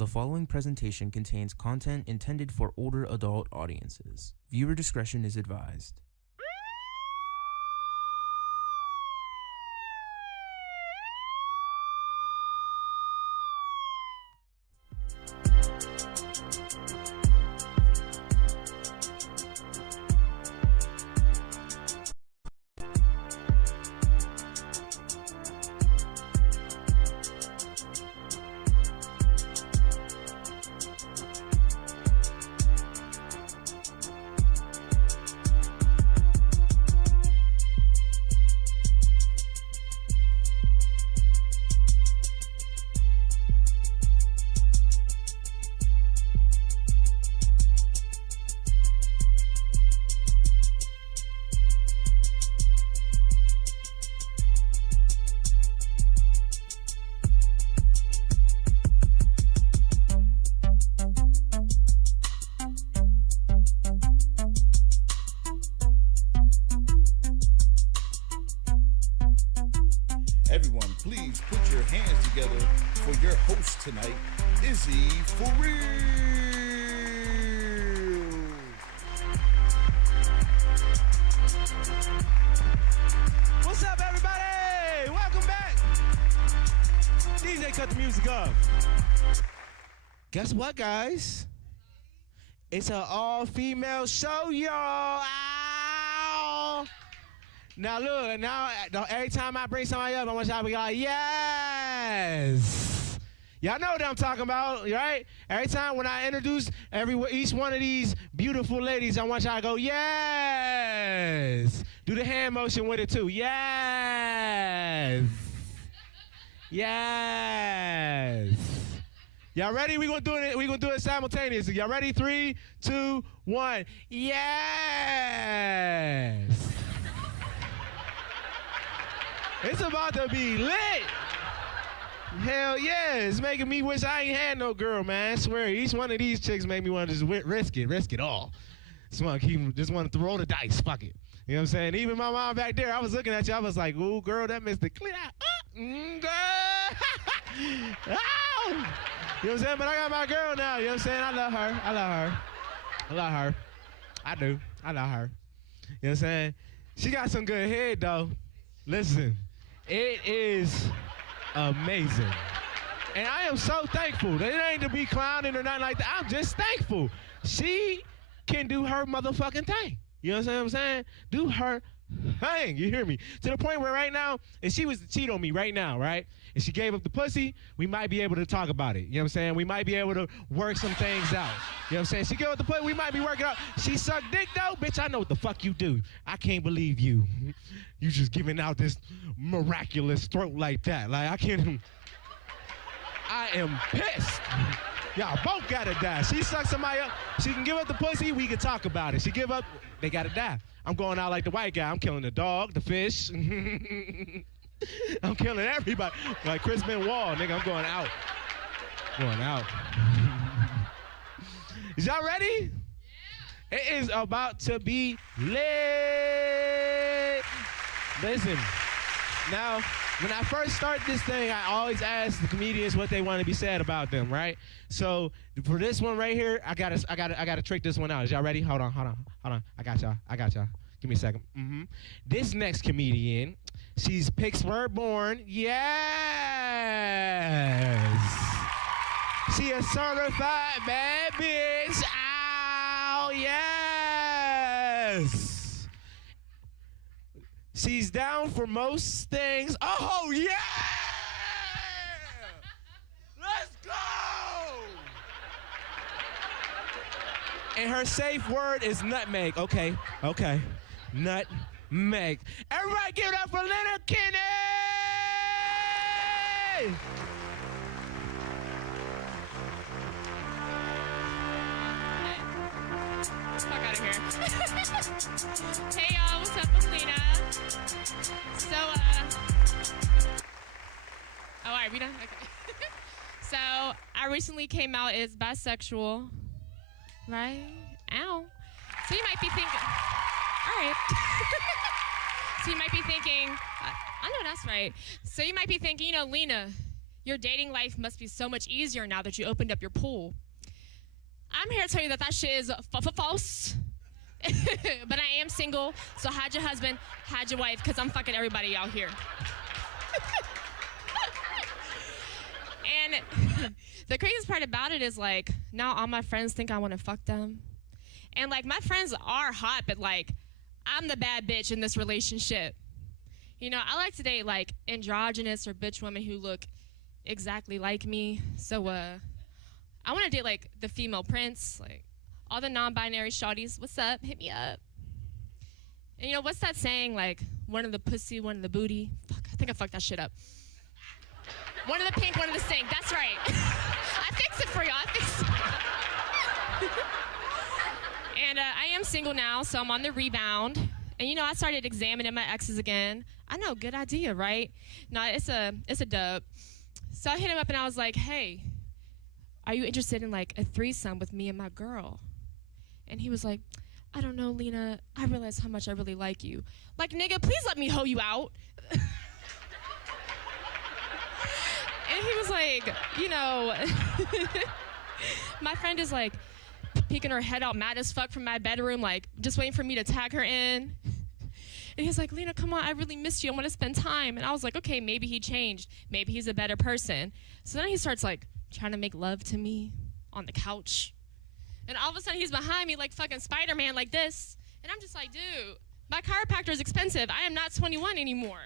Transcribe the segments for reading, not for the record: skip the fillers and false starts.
The following presentation contains content intended for older adult audiences. Viewer discretion is advised. Everyone, please put your hands together for your host tonight, Izzy For Real. What's up, everybody? Welcome back. DJ, cut the music off. Guess what, guys? It's an all-female show, y'all. Ow. Now look, every time I bring somebody up, I want y'all to be like, yes. Y'all know what I'm talking about, right? Every time when I introduce each one of these beautiful ladies, I want y'all to go, yes. Do the hand motion with it too. Yes. Yes. Y'all ready? We're gonna do it simultaneously. Y'all ready? 3, 2, 1. Yes. It's about to be lit. Hell yeah, it's making me wish I ain't had no girl, man. I swear, each one of these chicks make me want to just risk it all. Just want to throw the dice, fuck it. You know what I'm saying? Even my mom back there, I was looking at you, I was like, ooh, girl, that Mr. Clear. Girl. Oh. You know what I'm saying? But I got my girl now, you know what I'm saying? I love her. I do. I love her. You know what I'm saying? She got some good head, though. Listen. It is amazing. And I am so thankful. It ain't to be clowning or nothing like that. I'm just thankful. She can do her motherfucking thing. You know what I'm saying? Do her thing. You hear me? To the point where right now, if she was to cheat on me right now, right? If she gave up the pussy, we might be able to talk about it. You know what I'm saying? We might be able to work some things out. You know what I'm saying? She gave up the pussy, we might be working out. She sucked dick though? Bitch, I know what the fuck you do. I can't believe you. You just giving out this miraculous throat like that. Like, I can't. I am pissed. Y'all both gotta die. She sucks somebody up. She can give up the pussy, we can talk about it. She give up, they gotta die. I'm going out like the white guy. I'm killing the dog, the fish. I'm killing everybody. Like Chris Benoit, nigga, I'm going out. Going out. Is y'all ready? Yeah. It is about to be lit. Listen, now, when I first start this thing, I always ask the comedians what they want to be said about them, right? So for this one right here, I gotta trick this one out. Is y'all ready? Hold on. I got y'all. Give me a second. This next comedian, she's Pittsburgh born. Yes. She a certified bad bitch. Ow, yes. She's down for most things. Oh, yeah! Let's go! And her safe word is nutmeg. Okay. Nutmeg. Everybody give it up for Leonard Kinney! Fuck out of here. Hey y'all, what's up? I'm Lena. So, oh, all right, we done? Okay. So, I recently came out as bisexual, right? Ow. So you might be thinking, all right. So you might be thinking, I know that's right. So you might be thinking, Lena, Your dating life must be so much easier now that you opened up your pool. I'm here to tell you that shit is false. But I am single, so hide your husband, hide your wife, because I'm fucking everybody out here. And the craziest part about it is, like, now all my friends think I want to fuck them. And, like, my friends are hot, but, like, I'm the bad bitch in this relationship. You know, I like to date, like, androgynous or bitch women who look exactly like me. So, I want to date, like, the female prince, like, all the non-binary shawties. What's up? Hit me up. And, you know, what's that saying? Like, one of the pussy, one of the booty. Fuck, I think I fucked that shit up. One of the pink, one of the stink. That's right. I fixed it for y'all. I fixed it. And I am single now, so I'm on the rebound. And, you know, I started examining my exes again. I know, good idea, right? No, it's a dub. So I hit him up and I was like, hey, are you interested in, like, a threesome with me and my girl? And he was like, I don't know, Lena. I realize how much I really like you. Like, nigga, please let me hoe you out. And he was like, you know, my friend is, like, peeking her head out mad as fuck from my bedroom, like, just waiting for me to tag her in. And he's like, Lena, come on, I really missed you. I want to spend time. And I was like, okay, maybe he changed. Maybe he's a better person. So then he starts, like, trying to make love to me on the couch. And all of a sudden, he's behind me like fucking Spider-Man like this. And I'm just like, dude, my chiropractor is expensive. I am not 21 anymore.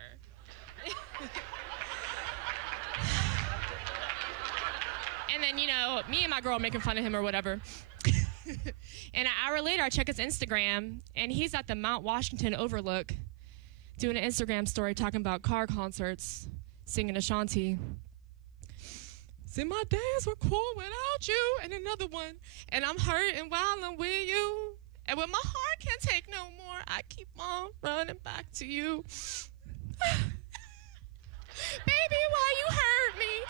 And then, you know, me and my girl making fun of him or whatever. And an hour later, I check his Instagram, and he's at the Mount Washington Overlook doing an Instagram story talking about car concerts, singing Ashanti. See, my days were cool without you, and another one. And I'm hurting while I'm with you. And when my heart can't take no more, I keep on running back to you. Baby, why you hurt me?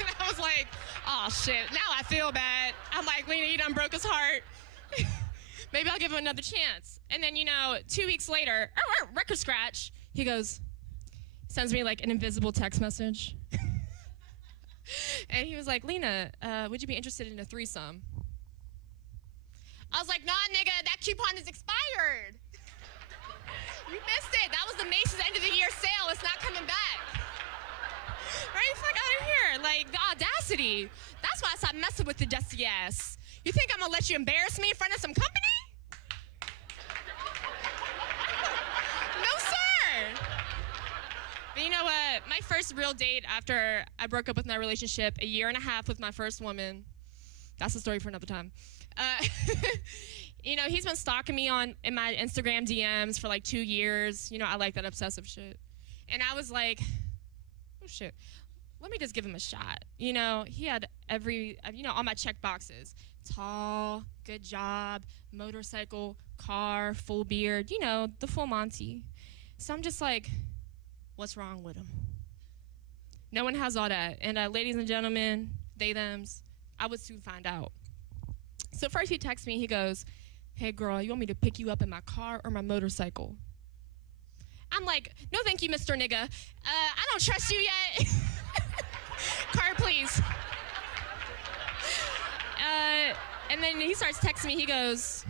And I was like, oh, shit, now I feel bad. I'm like, Lena, you done broke his heart. Maybe I'll give him another chance. And then, you know, 2 weeks later, record scratch, he goes, sends me, like, an invisible text message. And he was like, Lena, would you be interested in a threesome? I was like, nah, nigga, that coupon is expired. You missed it. That was the Macy's end of the year sale. It's not coming back. Right? Fuck out of here. Like, the audacity. That's why I stopped messing with the dusty ass. You think I'm gonna let you embarrass me in front of some company? No, sir. But you know what? My first real date after I broke up with my relationship, 1.5 years with my first woman. That's a story for another time. You know, he's been stalking me in my Instagram DMs for like 2 years. You know, I like that obsessive shit. And I was like, oh shit, let me just give him a shot. You know, he had all my check boxes. Tall, good job, motorcycle, car, full beard, you know, the full Monty. So I'm just like, what's wrong with him? No one has all that. And ladies and gentlemen, they, thems, I would soon find out. So first he texts me, he goes, hey girl, you want me to pick you up in my car or my motorcycle? I'm like, no thank you, Mr. Nigga. I don't trust you yet. Car, please. And then he starts texting me, he goes,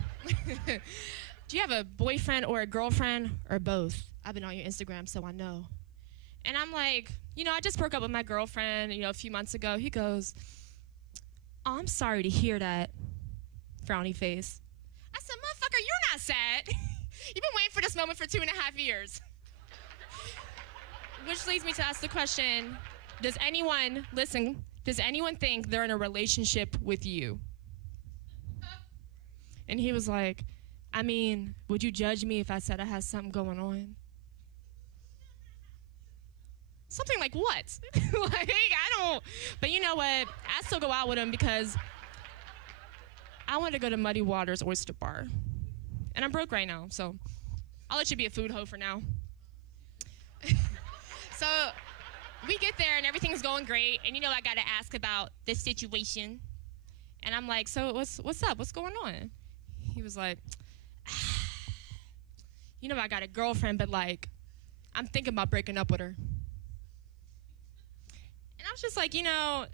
do you have a boyfriend or a girlfriend or both? I've been on your Instagram, so I know. And I'm like, you know, I just broke up with my girlfriend, you know, a few months ago. He goes, oh, I'm sorry to hear that. Frowny face. I said, motherfucker, you're not sad. You've been waiting for this moment for 2.5 years. Which leads me to ask the question, does anyone think they're in a relationship with you? And he was like, I mean, would you judge me if I said I had something going on? Something like what? Like, I don't, but you know what? I still go out with him because I want to go to Muddy Waters Oyster Bar. And I'm broke right now, so I'll let you be a food hoe for now. So we get there and everything's going great. And you know, I got to ask about this situation. And I'm like, so what's up? What's going on? He was like, you know, I got a girlfriend, but like, I'm thinking about breaking up with her. And I was just like, I'm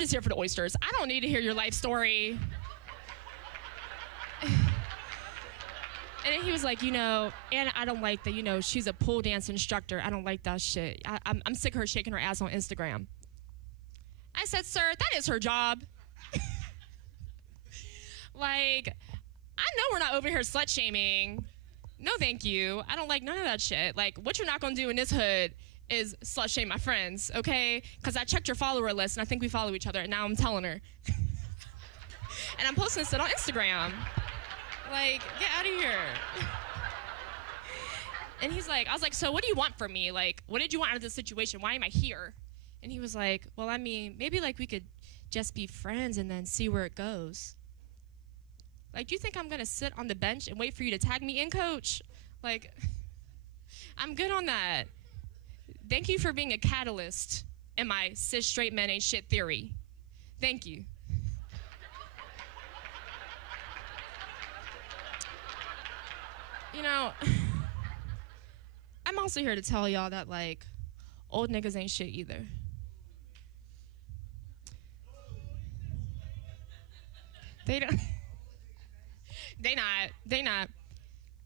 just here for the oysters. I don't need to hear your life story. And then he was like, and I don't like that, she's a pole dance instructor. I don't like that shit. I'm sick of her shaking her ass on Instagram. I said, sir, that is her job. Like, I know we're not over here slut shaming. No, thank you. I don't like none of that shit. Like, what you're not gonna do in this hood is slut shame my friends, okay? Because I checked your follower list and I think we follow each other, and now I'm telling her. And I'm posting this on Instagram. Like, get out of here. And I was like, so what do you want from me? Like, what did you want out of this situation? Why am I here? And he was like, well, I mean, maybe like we could just be friends and then see where it goes. Like, do you think I'm gonna sit on the bench and wait for you to tag me in, coach? Like, I'm good on that. Thank you for being a catalyst in my cis straight men ain't shit theory. Thank you. I'm also here to tell y'all that, like, old niggas ain't shit either. They don't. They not.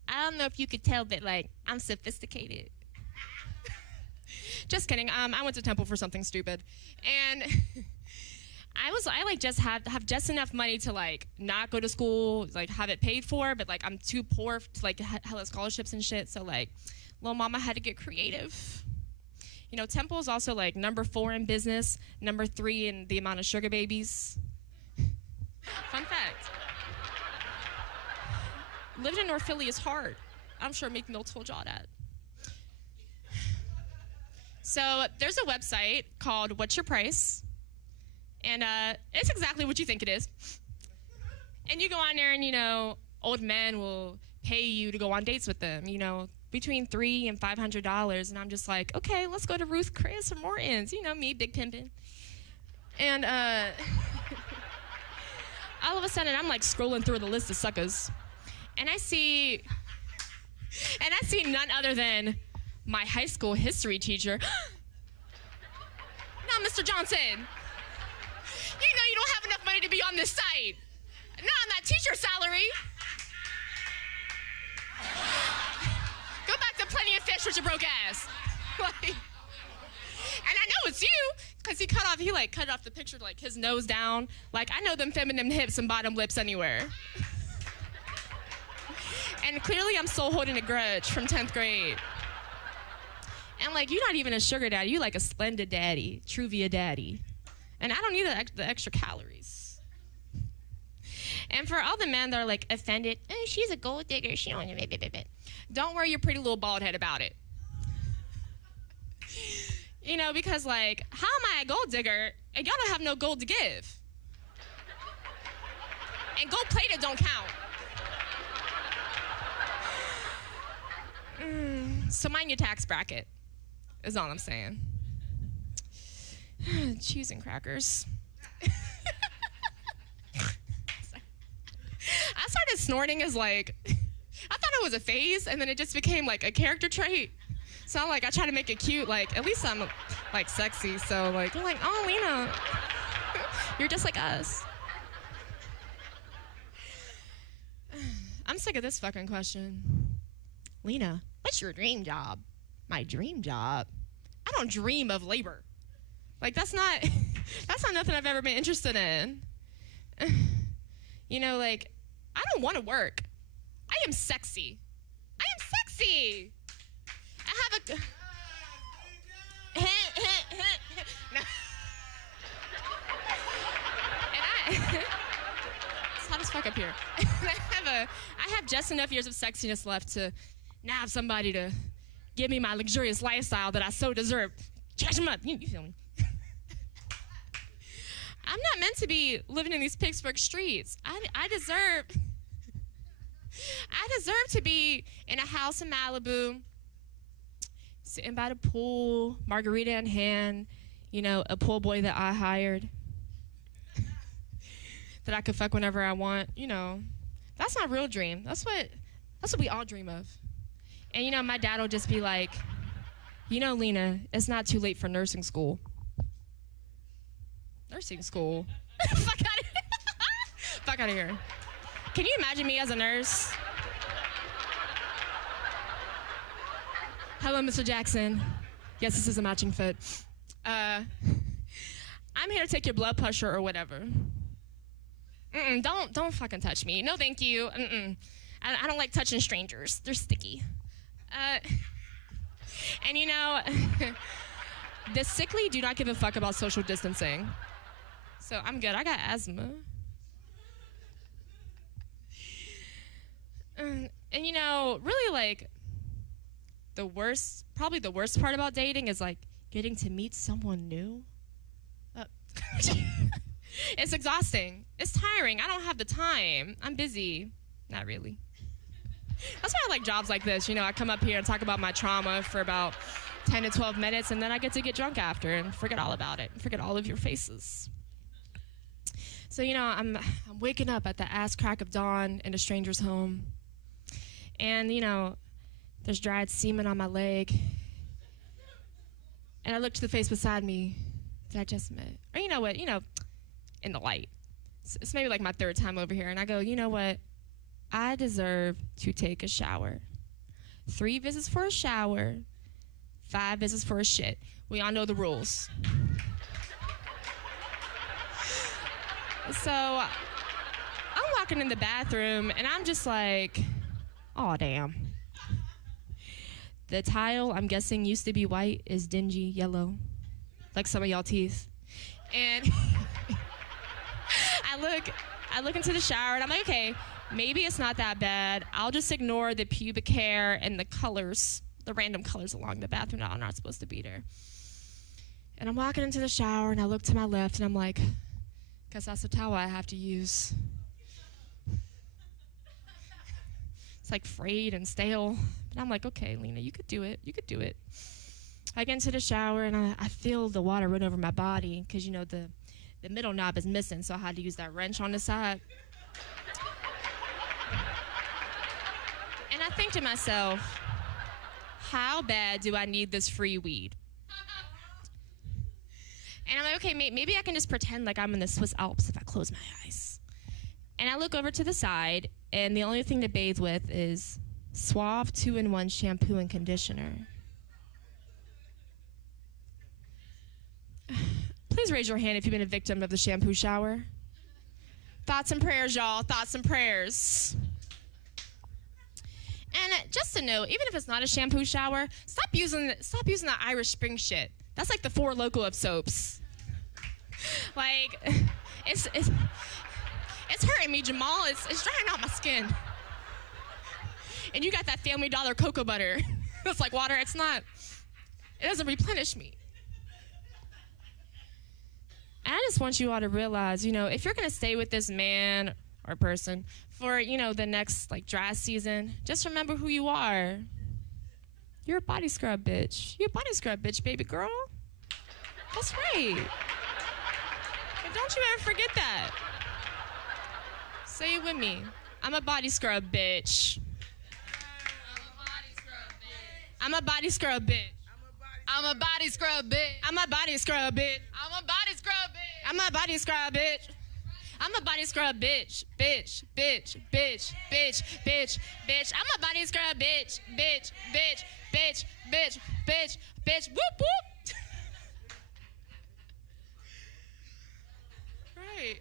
I don't know if you could tell, but, like, I'm sophisticated. Just kidding. I went to Temple for something stupid. And I just have just enough money to, like, not go to school, like, have it paid for, but, like, I'm too poor to, like, hella scholarships and shit. So, like, little mama had to get creative. Temple is also, like, number 4 in business, number 3 in the amount of sugar babies. Fun fact. Living in North Philly is hard. I'm sure Meek Mill told y'all that. So there's a website called What's Your Price? And it's exactly what you think it is. And you go on there and, old men will pay you to go on dates with them, between $300 and $500. And I'm just like, okay, let's go to Ruth Chris or Morton's, me, big pimpin'. And all of a sudden, I'm like scrolling through the list of suckers. And I see none other than my high school history teacher. Now, Mr. Johnson, you don't have enough money to be on this site. Not on that teacher salary. Go back to Plenty of Fish with your broke ass. And I know it's you, because he cut off the picture, like, his nose down. Like, I know them feminine hips and bottom lips anywhere. And clearly I'm still holding a grudge from 10th grade. And, like, you're not even a sugar daddy. You like a Splendid daddy, Truvia daddy. And I don't need the extra calories. And for all the men that are, like, offended, oh, she's a gold digger. She don't worry your pretty little bald head about it. Because, like, how am I a gold digger and y'all don't have no gold to give? And gold plated don't count. So mind your tax bracket, is all I'm saying. Cheese and crackers. I started snorting as, like, I thought it was a phase, and then it just became, like, a character trait. So, I try to make it cute, like, at least I'm, like, sexy. So, like, they're like, oh, Lena, you're just like us. I'm sick of this fucking question. Lena, what's your dream job? My dream job? I don't dream of labor. Like, that's not nothing I've ever been interested in. Like, I don't want to work. I am sexy. I have a... It's hot as fuck up here. I have just enough years of sexiness left to now have somebody to give me my luxurious lifestyle that I so deserve. Catch him up. You feel me? I'm not meant to be living in these Pittsburgh streets. I deserve to be in a house in Malibu, sitting by the pool, margarita in hand, a pool boy that I hired, that I could fuck whenever I want. That's my real dream. That's what we all dream of. And my dad will just be like, You know, Lena, it's not too late for nursing school. Nursing school? Fuck out of here. Fuck out of here. Can you imagine me as a nurse? Hello, Mr. Jackson. Yes, this is a matching fit. I'm here to take your blood pressure or whatever. Don't fucking touch me. No, thank you. I don't like touching strangers. They're sticky. And you know, the sickly do not give a fuck about social distancing. So I'm good. I got asthma. And you know, really like, probably the worst part about dating is like getting to meet someone new. It's exhausting. It's tiring. I don't have the time. I'm busy. Not really. That's why I like jobs like this. You know, I come up here and talk about my trauma for about 10 to 12 minutes, and then I get to get drunk after and forget all about it. Forget all of your faces. So, you know, I'm waking up at the ass crack of dawn in a stranger's home. And, you know, there's dried semen on my leg. And I look to the face beside me that I just met. Or you know what, in the light. It's maybe like my third time over here. And I go, you know what? I deserve to take a shower. 3 visits for a shower, 5 visits for a shit. We all know the rules. So I'm walking in the bathroom and I'm just like, oh damn. The tile, I'm guessing used to be white, is dingy yellow, like some of y'all teeth. And I look into the shower and I'm like, okay, maybe it's not that bad. I'll just ignore the pubic hair and the colors, the random colors along the bathroom that are not supposed to be there. And I'm walking into the shower and I look to my left and I'm like, guess that's the towel I have to use. It's like frayed and stale. But I'm like, okay, Lena, you could do it. You could do it. I get into the shower and I feel the water run over my body because, you know, the middle knob is missing, so I had to use that wrench on the side. And I think to myself, how bad do I need this free weed? And I'm like, okay, maybe I can just pretend like I'm in the Swiss Alps if I close my eyes. And I look over to the side, and the only thing to bathe with is Suave 2-in-1 shampoo and conditioner. Please raise your hand if you've been a victim of the shampoo shower. Thoughts and prayers, y'all. Thoughts and prayers. And just a note, even if it's not a shampoo shower, stop using that Irish Spring shit. That's like the Four Loko of soaps. Like, it's hurting me, Jamal. It's drying out my skin. And you got that Family Dollar cocoa butter. It's like water. It doesn't replenish me. And I just want you all to realize, you know, if you're going to stay with this man or person for, you know, the next, like, dry season, just remember who you are. You're a body scrub bitch. You're a body scrub bitch, baby girl. That's right. And don't you ever forget that. Say it with me. I'm a body scrub bitch. I'm a body scrub bitch. I'm a body scrub bitch. I'm a body scrub bitch. I'm a body scrub bitch. I'm a body scrub bitch. I'm a body scrub bitch. Bitch, bitch, bitch, bitch, bitch, bitch. I'm a body scrub bitch. Bitch, bitch, bitch, bitch, bitch, bitch. Whoop, whoop. Right.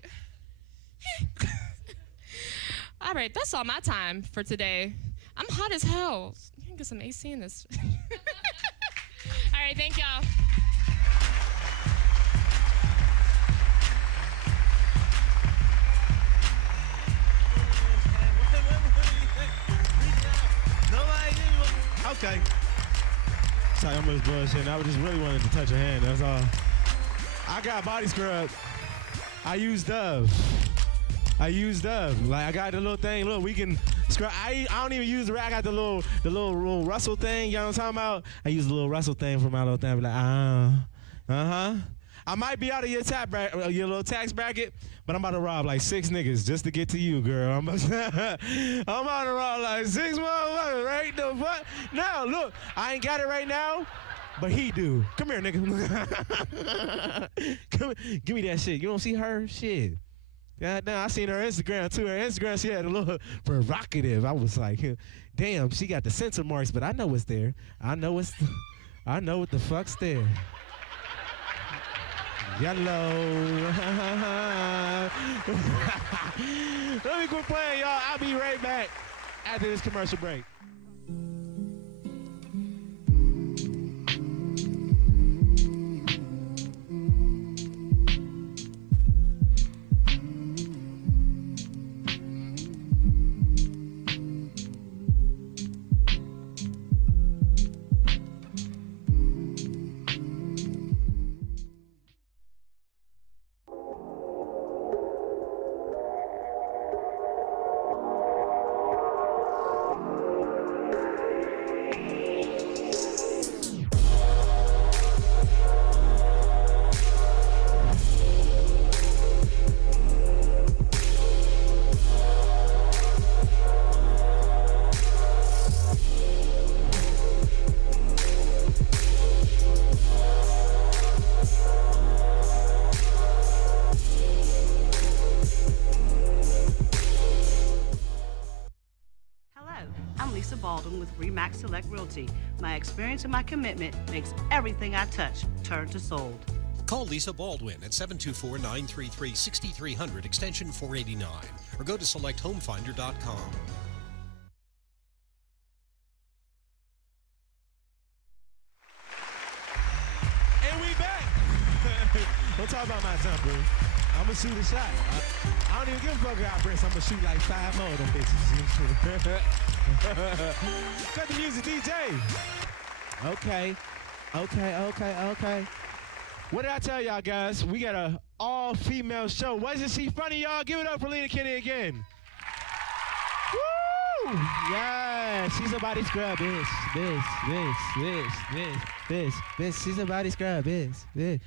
All right, that's all my time for today. I'm hot as hell. You can get some AC in this. All right, thank y'all. Okay. Sorry, I'm just bullshitting. I just really wanted to touch your hand, that's all. I got body scrub. I use Dove. Like, I got the little thing. Look, we can scrub. I don't even use the rack. I got the little Russell thing. You know what I'm talking about? I use the little Russell thing for my little thing. I be like, I might be out of your your little tax bracket, but I'm about to rob like 6 niggas just to get to you, girl. I'm about to rob like 6 motherfuckers, right? The fuck? Now, look, I ain't got it right now, but he do. Come here, nigga. Come, give me that shit. You don't see her? Shit. Yeah, I seen her Instagram too. Her Instagram, she had a little provocative. I was like, damn, she got the censor marks, but I know what's there. I know what the fuck's there. Yellow. Let me quit playing, y'all. I'll be right back after this commercial break. Baldwin with Remax Select Realty. My experience and my commitment makes everything I touch turn to sold. Call Lisa Baldwin at 724-933-6300 extension 489 or go to selecthomefinder.com. And we back. Don't talk about my jump, bro. I'm going to shoot a shot. I don't even give a fuck about breasts. I'm going to shoot like 5 more of them bitches. Cut the music, DJ. Okay. What did I tell y'all, guys? We got an all-female show. Wasn't she funny, y'all? Give it up for Lena Kenny again. Woo! Yeah, she's a body scrub, bitch. She's a body scrub, bitch. Yeah.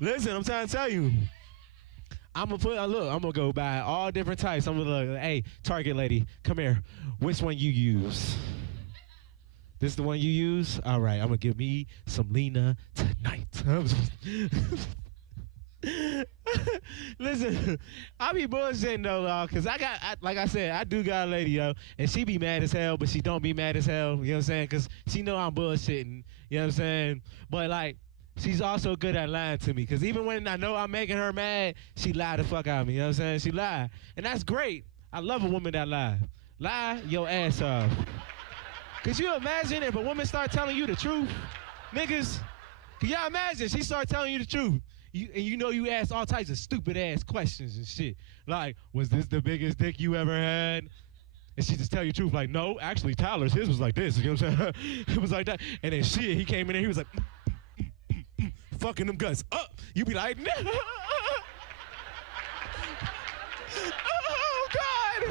Listen, I'm trying to tell you. I'm gonna go by all different types. I'm gonna look, hey, Target lady, come here. Which one you use? This is the one you use? All right, I'm gonna give me some Lena tonight. Listen, I be bullshitting though, cause like I said, I do got a lady, yo, and she be mad as hell, but she don't be mad as hell, you know what I'm saying? Cause she know I'm bullshitting, you know what I'm saying? But like, she's also good at lying to me, because even when I know I'm making her mad, she lie the fuck out of me, you know what I'm saying? She lie. And that's great. I love a woman that lie. Lie your ass off. Could you imagine if a woman start telling you the truth? Niggas, can y'all imagine she start telling you the truth? You ask all types of stupid ass questions and shit. Like, was this the biggest dick you ever had? And she just tell you the truth, like, no, actually Tyler's, his was like this, you know what I'm saying? It was like that. And then shit, he came in there, he was like, fucking them guts up. You be like, no. Oh, God.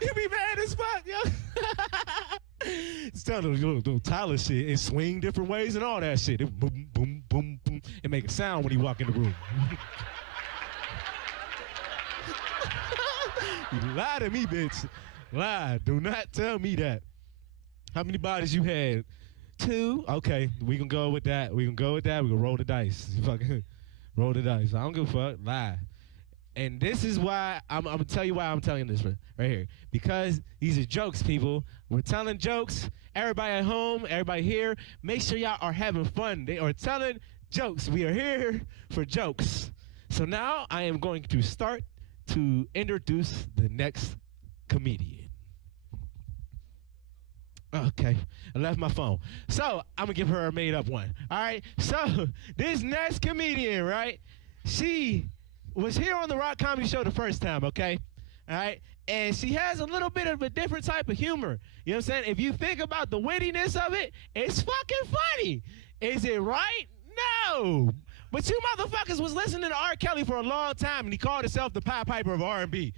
You be mad as fuck, yo. It's telling you little Tyler shit and swing different ways and all that shit. It boom, boom, boom, boom, and make a sound when he walk in the room. You lie to me, bitch. Lie. Do not tell me that. How many bodies you had? 2. Okay, we can go with that. We can roll the dice. Fucking roll the dice. I don't give a fuck. Lie. And this is why I'm gonna tell you why I'm telling this right here. Because these are jokes, people. We're telling jokes. Everybody at home, everybody here, make sure y'all are having fun. They are telling jokes. We are here for jokes. So now I am going to start to introduce the next comedian. Okay, I left my phone. So I'm gonna give her a made up one. All right, so this next comedian, right? She was here on the Rock Comedy Show the first time, okay? All right, and she has a little bit of a different type of humor. You know what I'm saying? If you think about the wittiness of it, it's fucking funny. Is it right? No. But you motherfuckers was listening to R. Kelly for a long time, and he called himself the Pied Piper of R&B.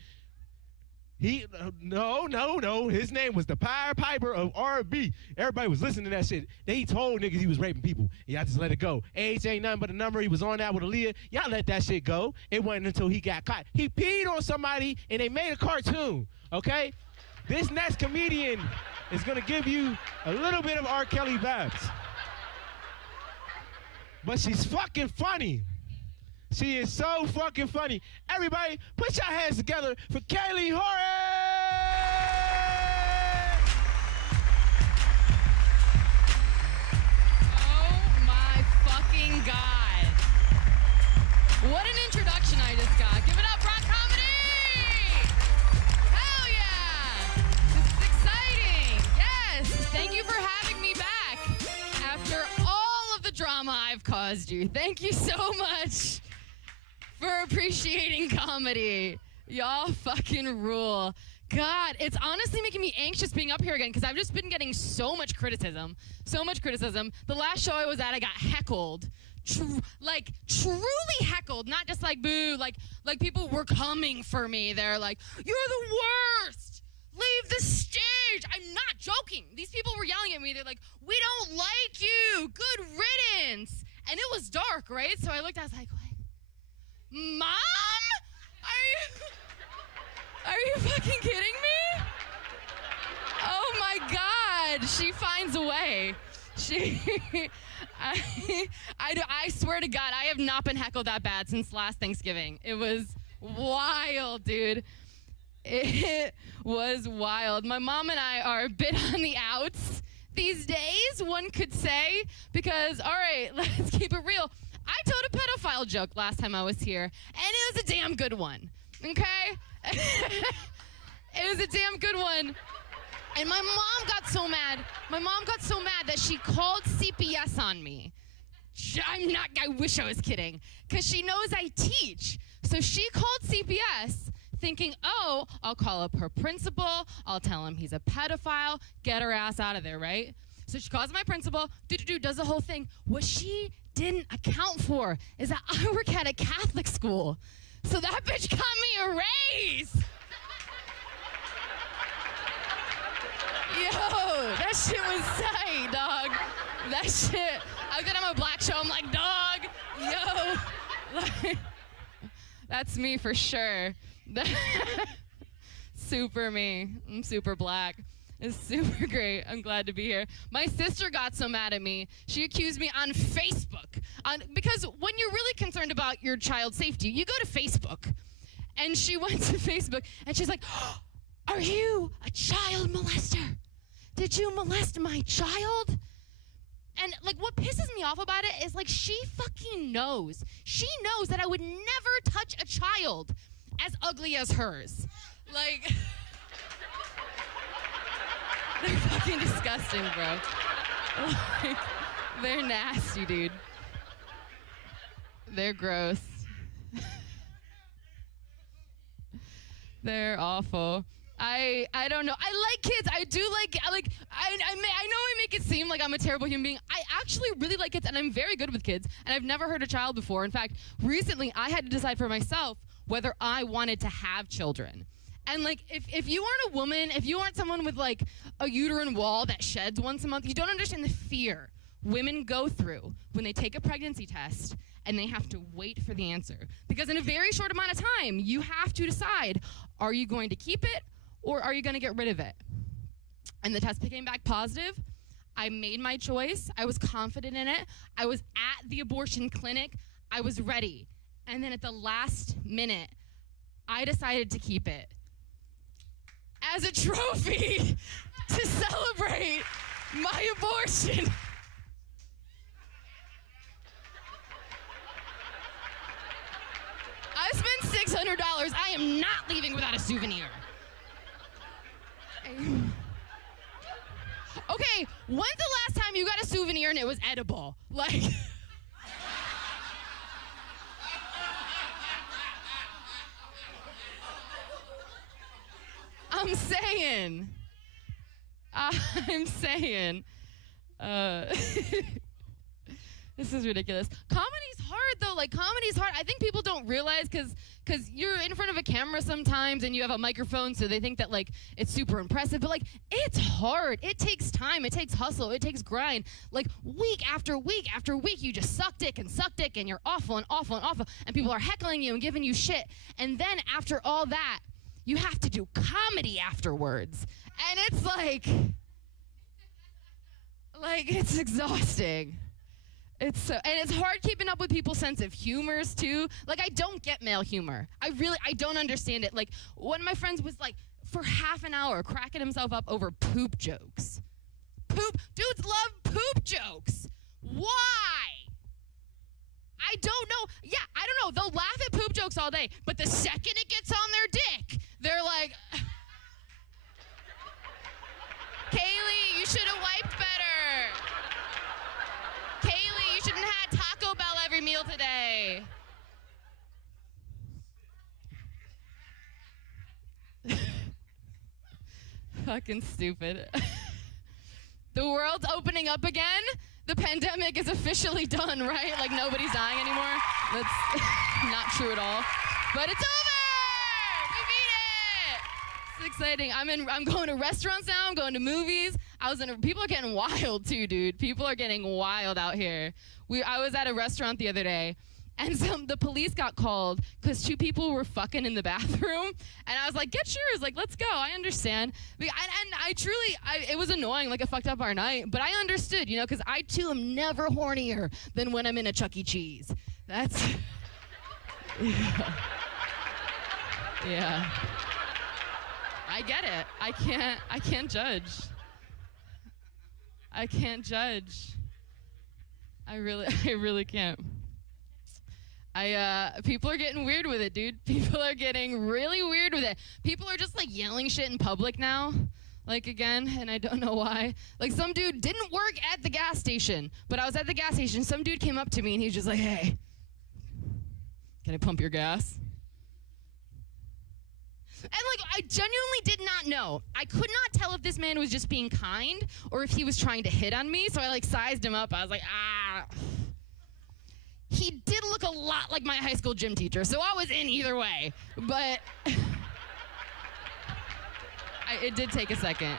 No. His name was the Pied Piper of R&B. Everybody was listening to that shit. They told niggas he was raping people. Y'all just let it go. Age ain't nothing but a number. He was on that with Aaliyah. Y'all let that shit go. It wasn't until he got caught. He peed on somebody, and they made a cartoon, okay? This next comedian is gonna give you a little bit of R. Kelly vibes. But she's fucking funny. She is so fucking funny. Everybody, put your hands together for Kaylee Horan! Oh my fucking God. What an introduction I just got. Give it up, Rock Comedy! Hell yeah! This is exciting. Yes, thank you for having me back after all of the drama I've caused you. Thank you so much for appreciating comedy. Y'all fucking rule. God, it's honestly making me anxious being up here again because I've just been getting so much criticism. So much criticism. The last show I was at, I got heckled. Truly heckled. Not just like boo. Like people were coming for me. They're like, you're the worst. Leave the stage. I'm not joking. These people were yelling at me. They're like, we don't like you. Good riddance. And it was dark, right? So I looked, I was like, what? Mom? Are you fucking kidding me? Oh my God, she finds a way. I swear to God, I have not been heckled that bad since last Thanksgiving. It was wild, dude. It was wild. My mom and I are a bit on the outs these days, one could say, because, all right, let's keep it real. I told a pedophile joke last time I was here, and it was a damn good one, okay? It was a damn good one. And my mom got so mad. My mom got so mad that she called CPS on me. I wish I was kidding, because she knows I teach. So she called CPS thinking, oh, I'll call up her principal. I'll tell him he's a pedophile. Get her ass out of there, right? So she calls my principal, does the whole thing. What she didn't account for is that I work at a Catholic school. So that bitch got me a raise. Yo, that shit was tight, dog. That shit. I get on a black show, I'm like, dog, yo. Like, that's me for sure. Super me. I'm super black. It's super great. I'm glad to be here. My sister got so mad at me. She accused me on Facebook. Because when you're really concerned about your child's safety, you go to Facebook. And she went to Facebook, and she's like, are you a child molester? Did you molest my child? And, like, what pisses me off about it is, like, she fucking knows. She knows that I would never touch a child as ugly as hers. Like... They're fucking disgusting, bro. Like, they're nasty, dude. They're gross. They're awful. I don't know. I like kids. I do like I know I make it seem like I'm a terrible human being. I actually really like kids, and I'm very good with kids, and I've never hurt a child before. In fact, recently I had to decide for myself whether I wanted to have children. And, like, if you aren't a woman, if you aren't someone with, like, a uterine wall that sheds once a month, you don't understand the fear women go through when they take a pregnancy test and they have to wait for the answer. Because in a very short amount of time, you have to decide, are you going to keep it or are you going to get rid of it? And the test came back positive. I made my choice. I was confident in it. I was at the abortion clinic. I was ready. And then at the last minute, I decided to keep it as a trophy to celebrate my abortion. I spent $600. I am not leaving without a souvenir. Okay, when's the last time you got a souvenir and it was edible? Like... I'm saying. This is ridiculous. Comedy's hard, though. Like, comedy's hard. I think people don't realize because you're in front of a camera sometimes and you have a microphone, so they think that, like, it's super impressive. But, like, it's hard. It takes time. It takes hustle. It takes grind. Like, week after week after week, you just suck dick, and you're awful and awful and awful. And people are heckling you and giving you shit. And then after all that, you have to do comedy afterwards. And it's like it's exhausting. And it's hard keeping up with people's sense of humors too. Like, I don't get male humor. I don't understand it. Like, one of my friends was like, for half an hour, cracking himself up over poop jokes. Dudes love poop jokes. Why? I don't know. Yeah, I don't know. They'll laugh at poop jokes all day, but the second it gets on their dick, they're like, Kaylee, you should have wiped better. Kaylee, you shouldn't have had Taco Bell every meal today. Fucking stupid. The world's opening up again. The pandemic is officially done, right? Like, nobody's dying anymore. That's not true at all. But it's over! We beat it! It's exciting. I'm going to restaurants now. I'm going to movies. People are getting wild too, dude. People are getting wild out here. I was at a restaurant the other day, and the police got called because 2 people were fucking in the bathroom. And I was like, get yours. Like, let's go. I understand. And I truly, it was annoying. Like, it fucked up our night. But I understood, because I, too, am never hornier than when I'm in a Chuck E. Cheese. That's... Yeah. I get it. I can't judge. I can't judge. I really can't. People are getting weird with it, dude. People are getting really weird with it. People are just, like, yelling shit in public now, like, again, and I don't know why. Like, some dude didn't work at the gas station, but I was at the gas station. Some dude came up to me, and he's just like, hey, can I pump your gas? And, like, I genuinely did not know. I could not tell if this man was just being kind or if he was trying to hit on me, so I, like, sized him up. I was like, He did look a lot like my high school gym teacher, so I was in either way. But it did take a second.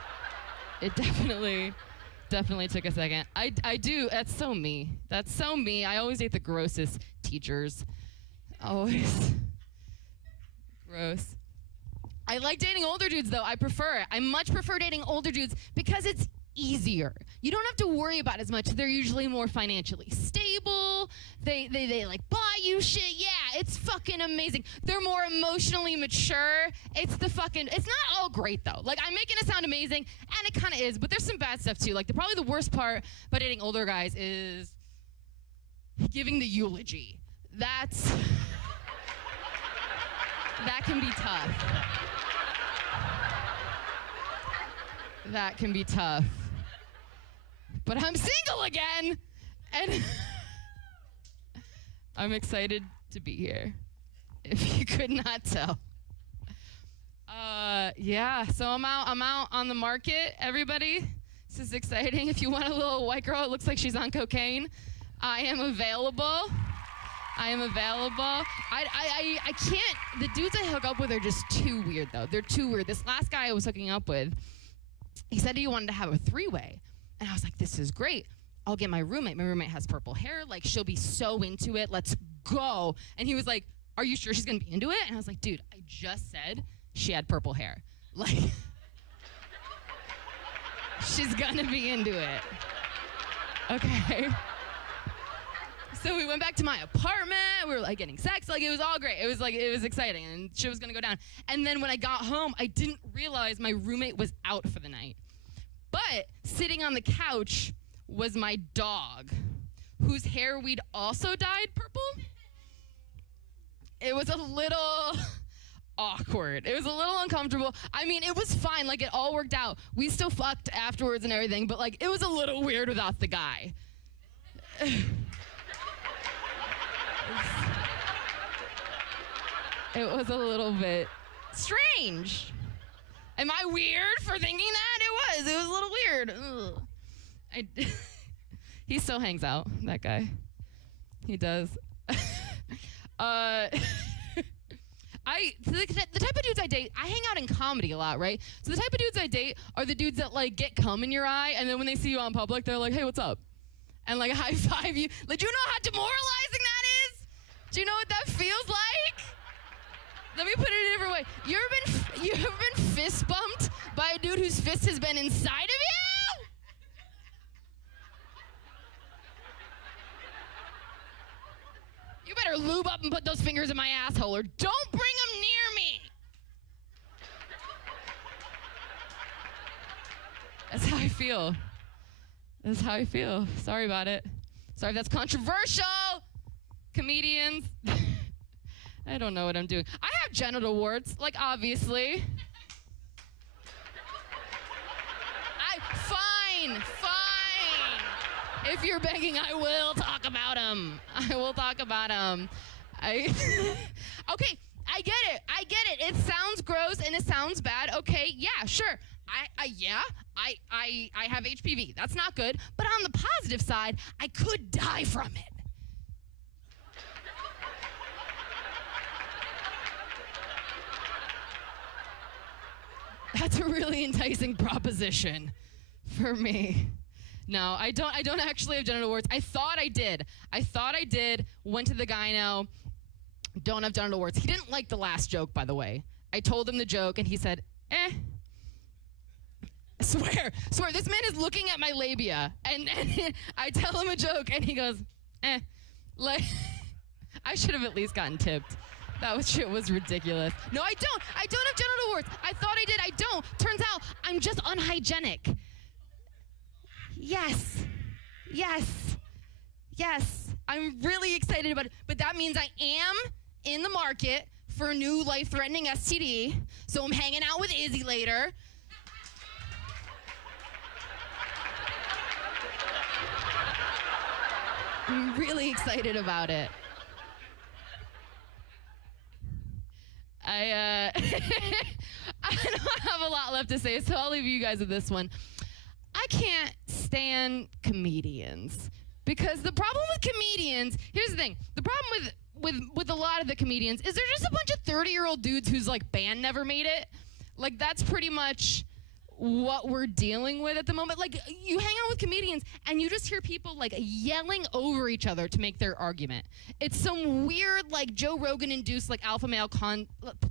It definitely took a second. I do. That's so me. That's so me. I always date the grossest teachers. Always. Gross. I like dating older dudes, though. I prefer it. I much prefer dating older dudes because it's easier. You don't have to worry about as much. They're usually more financially stable. They like buy you shit. Yeah, it's fucking amazing. They're more emotionally mature. It's not all great though. Like, I'm making it sound amazing, and it kind of is, but there's some bad stuff too. Like, probably the worst part about dating older guys is giving the eulogy. That can be tough. That can be tough. But I'm single again, and I'm excited to be here, if you could not tell. Yeah, so I'm out on the market, everybody. This is exciting. If you want a little white girl, it looks like she's on cocaine. I am available. I can't, the dudes I hook up with are just too weird, though. They're too weird. This last guy I was hooking up with, he said he wanted to have a 3-way. And I was like, this is great. I'll get my roommate. My roommate has purple hair. Like, she'll be so into it. Let's go. And he was like, are you sure she's going to be into it? And I was like, dude, I just said she had purple hair. Like, she's going to be into it. Okay. So we went back to my apartment. We were, like, getting sex. Like, it was all great. It was exciting. And shit was going to go down. And then when I got home, I didn't realize my roommate was out for the night. But sitting on the couch was my dog, whose hair we'd also dyed purple. It was a little awkward. It was a little uncomfortable. I mean, it was fine. Like, it all worked out. We still fucked afterwards and everything, but, like, it was a little weird without the guy. It was a little bit strange. Am I weird for thinking that? It was a little weird. He still hangs out, that guy. He does. The type of dudes I date, I hang out in comedy a lot, right? So the type of dudes I date are the dudes that, like, get cum in your eye, and then when they see you on public, they're like, hey, what's up? And, like, high five you. Like, do you know how demoralizing that is? Do you know what that feels like? Let me put it a different way. You ever been fist bumped by a dude whose fist has been inside of you? You better lube up and put those fingers in my asshole, or don't bring them near me. That's how I feel. That's how I feel. Sorry about it. Sorry if that's controversial. Comedians. I don't know what I'm doing. I have genital warts, like, obviously. Fine. If you're begging, I will talk about them. I will talk about them. Okay, I get it. It sounds gross and it sounds bad. Okay, yeah, sure. I have HPV. That's not good. But on the positive side, I could die from it. That's a really enticing proposition for me. No, I don't actually have genital warts. I thought I did. Went to the gyno. Don't have genital warts. He didn't like the last joke, by the way. I told him the joke, and he said, I swear, this man is looking at my labia, and I tell him a joke, and he goes, Like, I should have at least gotten tipped. That shit was ridiculous. No, I don't have genital warts. I thought I did. I don't. Turns out I'm just unhygienic. Yes. I'm really excited about it. But that means I am in the market for a new life-threatening STD. So I'm hanging out with Izzy later. I'm really excited about it. I don't have a lot left to say, so I'll leave you guys with this one. I can't stand comedians, because the problem with comedians, here's the thing, the problem with a lot of the comedians is they're just a bunch of 30-year-old dudes whose, like, band never made it. Like, that's pretty much what we're dealing with at the moment. Like, you hang out with comedians and you just hear people, like, yelling over each other to make their argument. It's some weird, like, Joe Rogan-induced, like, alpha male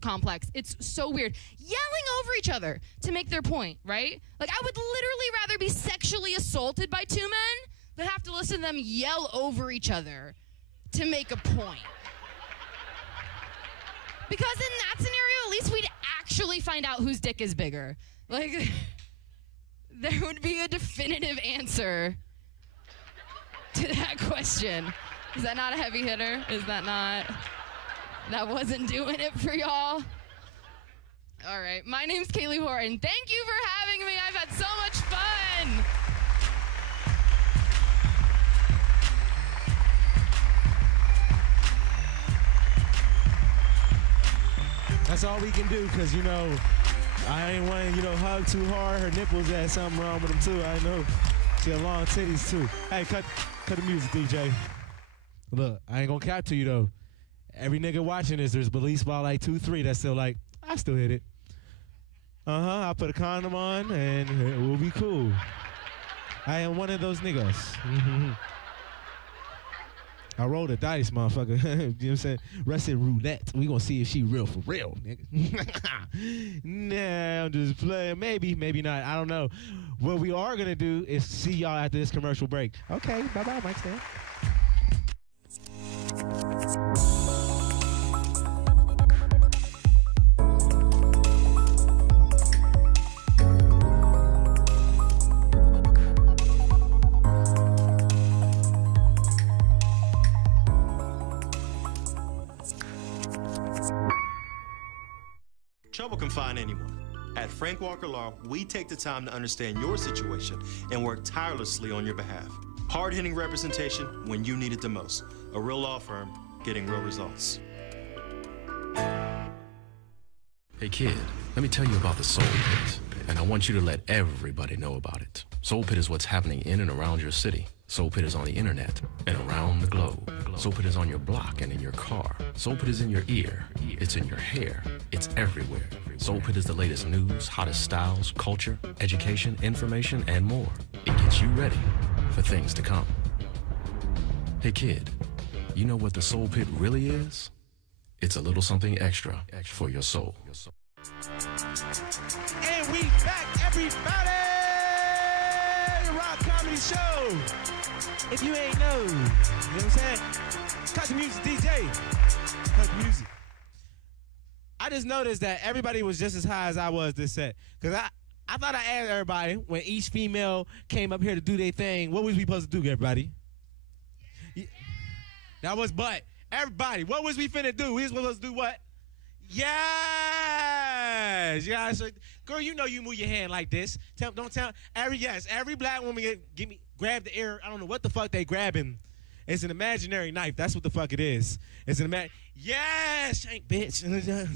complex. It's so weird. Yelling over each other to make their point, right? Like, I would literally rather be sexually assaulted by two men than have to listen to them yell over each other to make a point. Because in that scenario, at least we'd actually find out whose dick is bigger. Like, there would be a definitive answer to that question. Is that not a heavy hitter? Is that not? That wasn't doing it for y'all? All right. My name's Kaylee Horton. Thank you for having me. I've had so much fun. That's all we can do, because, you know, I ain't want to, hug too hard. Her nipples had something wrong with them, too. I know. She had long titties, too. Hey, cut the music, DJ. Look, I ain't going to cap to you, though. Every nigga watching this, there's at least about, like, 2-3 that's still like, I still hit it. I'll put a condom on, and it will be cool. I am one of those niggas. I rolled the dice, motherfucker. You know what I'm saying? Russian roulette. We gonna see if she real for real, nigga. Nah, I'm just playing. Maybe, maybe not. I don't know. What we are gonna do is see y'all after this commercial break. Okay, bye-bye, Mike Stan. Trouble can find anyone. At Frank Walker Law, we take the time to understand your situation and work tirelessly on your behalf. Hard-hitting representation when you need it the most. A real law firm getting real results. Hey kid, let me tell you about the Soul Pit, and I want you to let everybody know about it. Soul Pit is what's happening in and around your city. Soul Pit is on the internet and around the globe. Soul Pit is on your block and in your car. Soul Pit is in your ear. It's in your hair. It's everywhere. Soul Pit is the latest news, hottest styles, culture, education, information, and more. It gets you ready for things to come. Hey kid, you know what the Soul Pit really is? It's a little something extra for your soul. And we back, everybody! Rock Comedy Show. If you ain't know, you know what I'm saying? Cut the music, DJ. Cut the music. I just noticed that everybody was just as high as I was this set. Because I thought I asked everybody when each female came up here to do their thing, what was we supposed to do, everybody? Yeah. That was but. Everybody, what was we finna do? We was supposed to do what? Yes. Yeah. So, girl, you know you move your hand like this. Don't tell. Every black woman grab the air. I don't know what the fuck they grabbing. It's an imaginary knife. That's what the fuck it is. It's an yes, shank, bitch.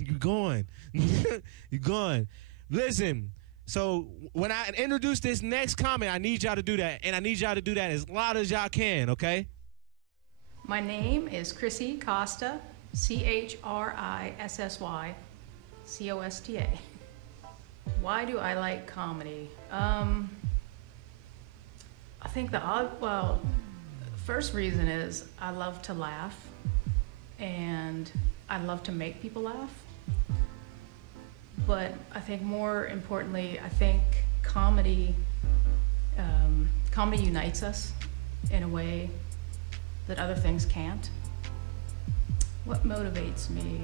You're going. You're going. Listen. So when I introduce this next comment, I need y'all to do that, and I need y'all to do that as loud as y'all can. Okay? My name is Chrissy Costa, ChrissY COSTA. Why do I like comedy? I think first reason is I love to laugh, and I love to make people laugh. But I think more importantly, I think comedy unites us in a way that other things can't. What motivates me?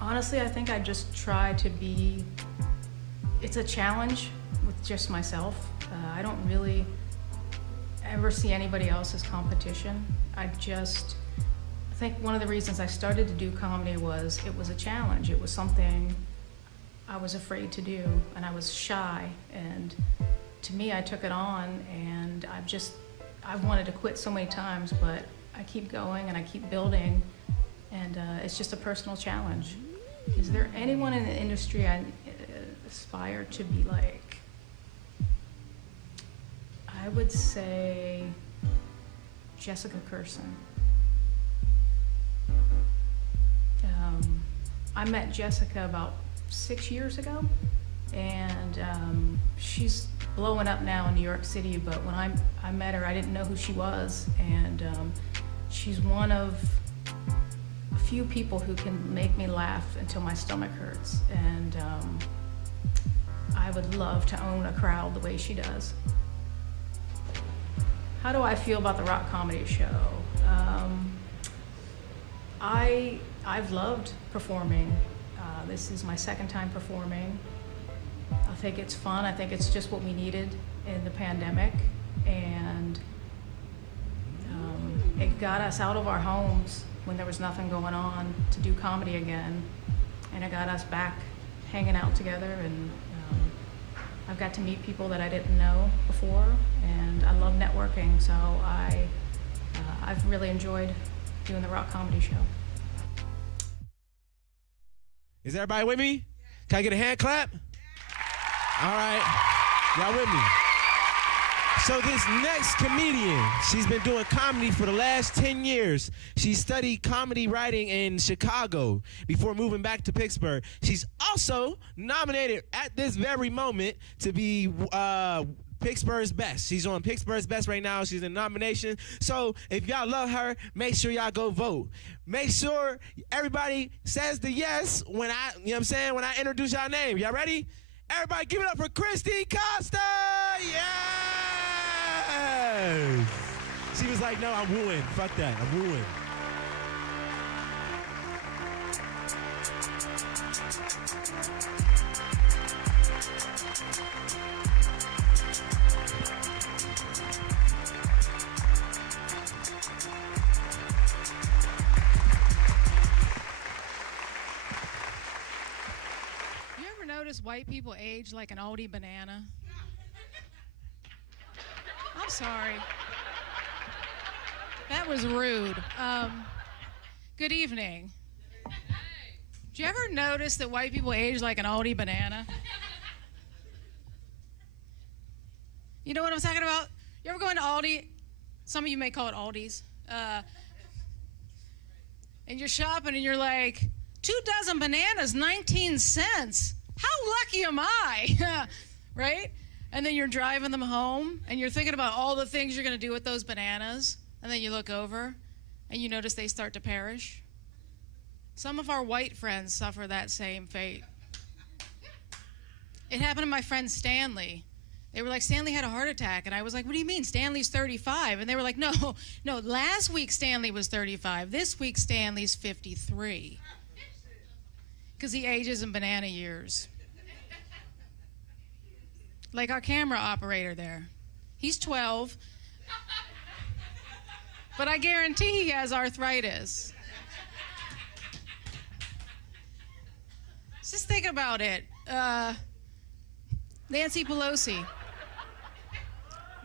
Honestly, I think I just try to be, it's a challenge with just myself. I don't really ever see anybody else as competition. I think one of the reasons I started to do comedy was it was a challenge. It was something I was afraid to do, and I was shy, and to me, I took it on, and I've wanted to quit so many times, but I keep going and I keep building, and it's just a personal challenge. Is there anyone in the industry I aspire to be like? I would say Jessica Kirson. I met Jessica about 6 years ago, and she's blowing up now in New York City, but when I met her, I didn't know who she was, and she's one of a few people who can make me laugh until my stomach hurts, and I would love to own a crowd the way she does. How do I feel about the Rock Comedy Show? I've loved performing. This is my second time performing. I think it's fun. I think it's just what we needed in the pandemic, and it got us out of our homes when there was nothing going on to do comedy again, and it got us back hanging out together, and I've got to meet people that I didn't know before, and I love networking, so I've really enjoyed doing the Rock Comedy Show. Is everybody with me? Can I get a hand clap? All right, y'all with me? So this next comedian, she's been doing comedy for the last 10 years. She studied comedy writing in Chicago before moving back to Pittsburgh. She's also nominated at this very moment to be Pittsburgh's Best. She's on Pittsburgh's Best right now. She's in nomination. So if y'all love her, make sure y'all go vote. Make sure everybody says the yes when when I introduce y'all name. Y'all ready? Everybody give it up for Chrissy Costa! Yes! She was like, no, I'm ruined. Fuck that, I'm ruined. White people age like an Aldi banana. I'm sorry. That was rude. Good evening. Do you ever notice that white people age like an Aldi banana? You know what I'm talking about? You ever go into Aldi? Some of you may call it Aldi's. And you're shopping and you're like, 2 dozen bananas, 19 cents. How lucky am I? Right? And then you're driving them home and you're thinking about all the things you're going to do with those bananas. And then you look over and you notice they start to perish? Some of our white friends suffer that same fate. It happened to my friend Stanley. They were like, Stanley had a heart attack. And I was like, what do you mean? Stanley's 35. And they were like, no, last week Stanley was 35. This week Stanley's 53. Because he ages in banana years. Like our camera operator there. He's 12. But I guarantee he has arthritis. Just think about it. Nancy Pelosi.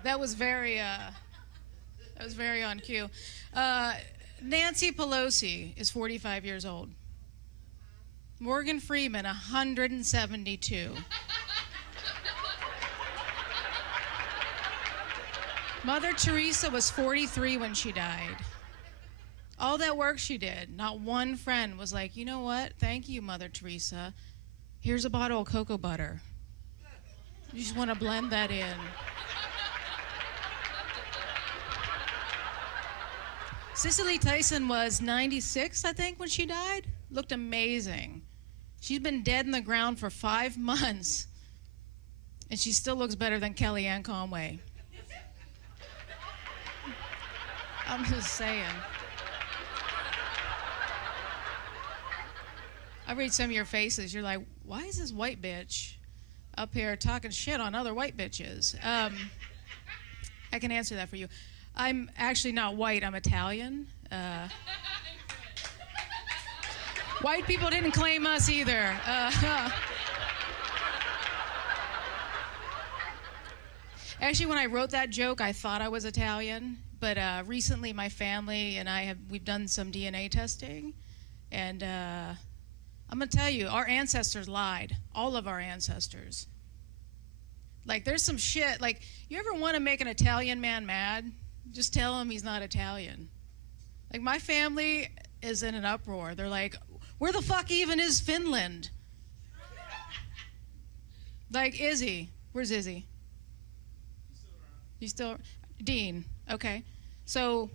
That was very on cue. Nancy Pelosi is 45 years old. Morgan Freeman, 172. Mother Teresa was 43 when she died. All that work she did, not one friend was like, you know what? Thank you, Mother Teresa. Here's a bottle of cocoa butter. You just want to blend that in. Cicely Tyson was 96, I think, when she died. Looked amazing. She's been dead in the ground for 5 months, and she still looks better than Kellyanne Conway. I'm just saying. I read some of your faces. You're like, why is this white bitch up here talking shit on other white bitches? I can answer that for you. I'm actually not white. I'm Italian. White people didn't claim us either. Actually, when I wrote that joke, I thought I was Italian. But recently, my family and we've done some DNA testing, and I'm gonna tell you, our ancestors lied. All of our ancestors. Like, there's some shit. Like, you ever want to make an Italian man mad? Just tell him he's not Italian. Like, my family is in an uproar. They're like, where the fuck even is Finland? Like, Izzy. Where's Izzy? You still? Dean. Okay. So